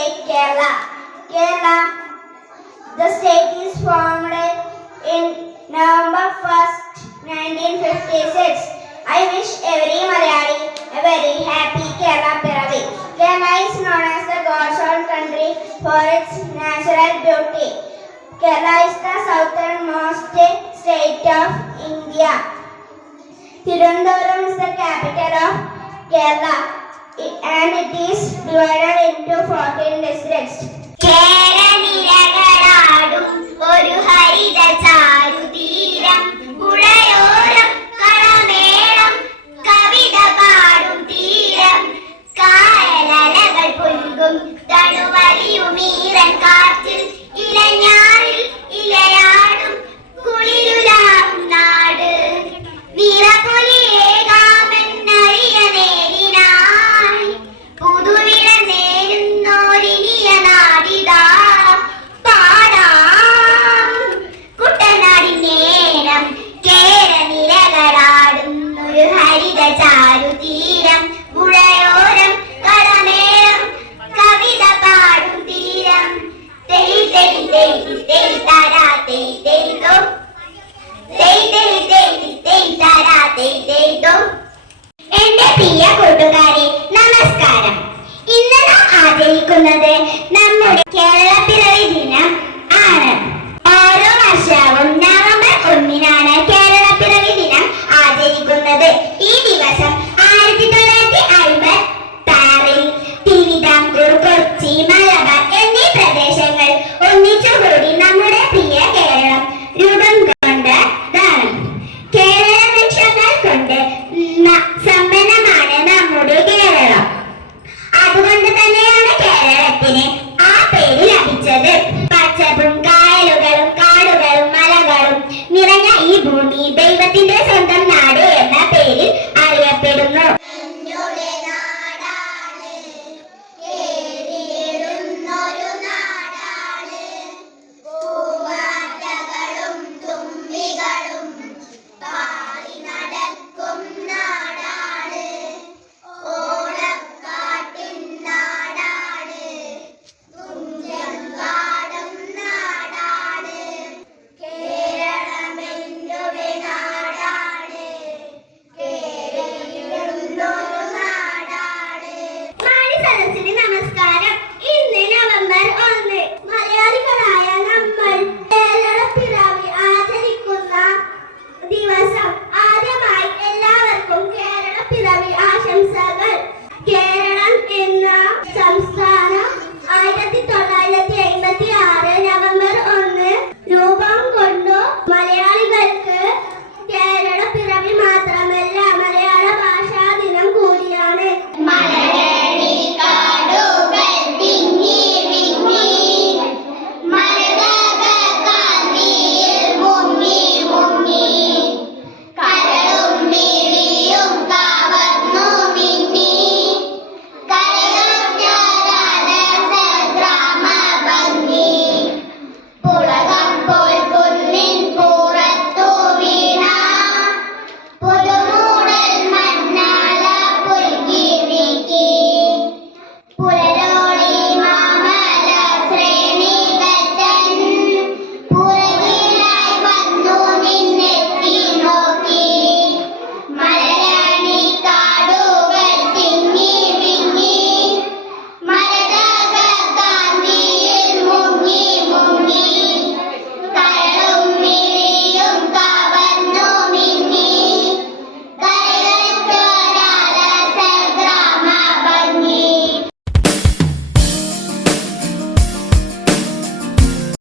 state Kerala. Kerala, the state is formed in November 1st, 1956. I wish every Malayali a very happy Kerala Piravi. Kerala is known as the God's own country for its natural beauty. Kerala is the southernmost state of India. Tirunelveli is the capital of Kerala and it is divided into 14 districts. ആചരിക്കുന്നത് നമ്മുടെ കേരള പിറവി ദിനം ആണ്